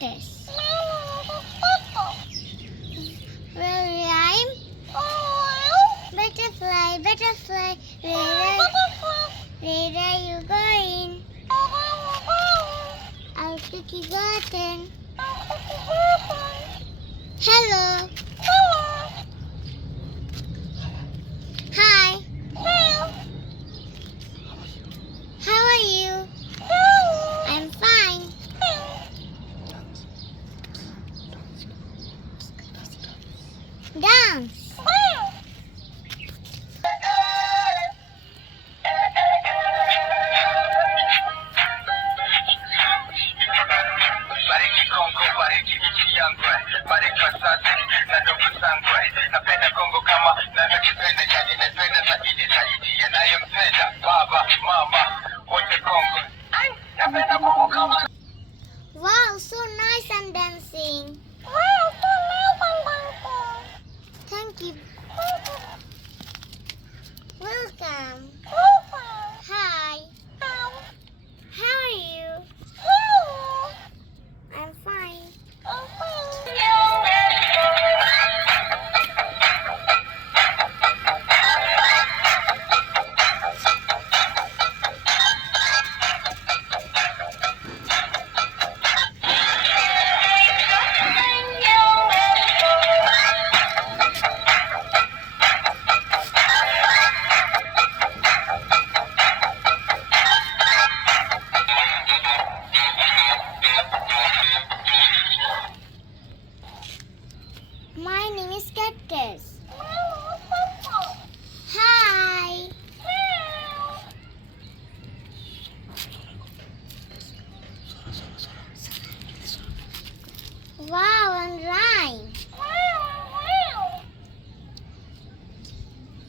Cactus. Will rhyme? Butterfly, butterfly, where are you going? I'll pick you garden. Hello. Hi. How are you? I'm fine. Dance. Bariki Kongo, bariki nchi yangu, bariki wazazi na ndugu zangu. Napenda Kongo kama navyokipenda, yani napenda zaidi yanayempenda baba, mama, wote Kongo. Napenda Kongo kama. Wow, so nice and dancing. Thank you. Welcome. Hi. How are you? I'm fine. My name is Cactus. Hi. Wow, and rhyme.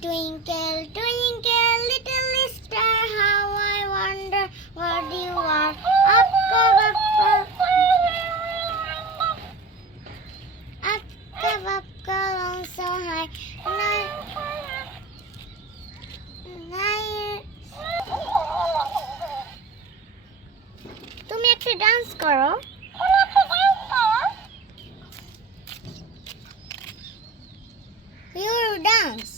Twinkle, twinkle, little star, how I wonder what you are. Up above, up along so high. তুমি একটা dance করো। You dance.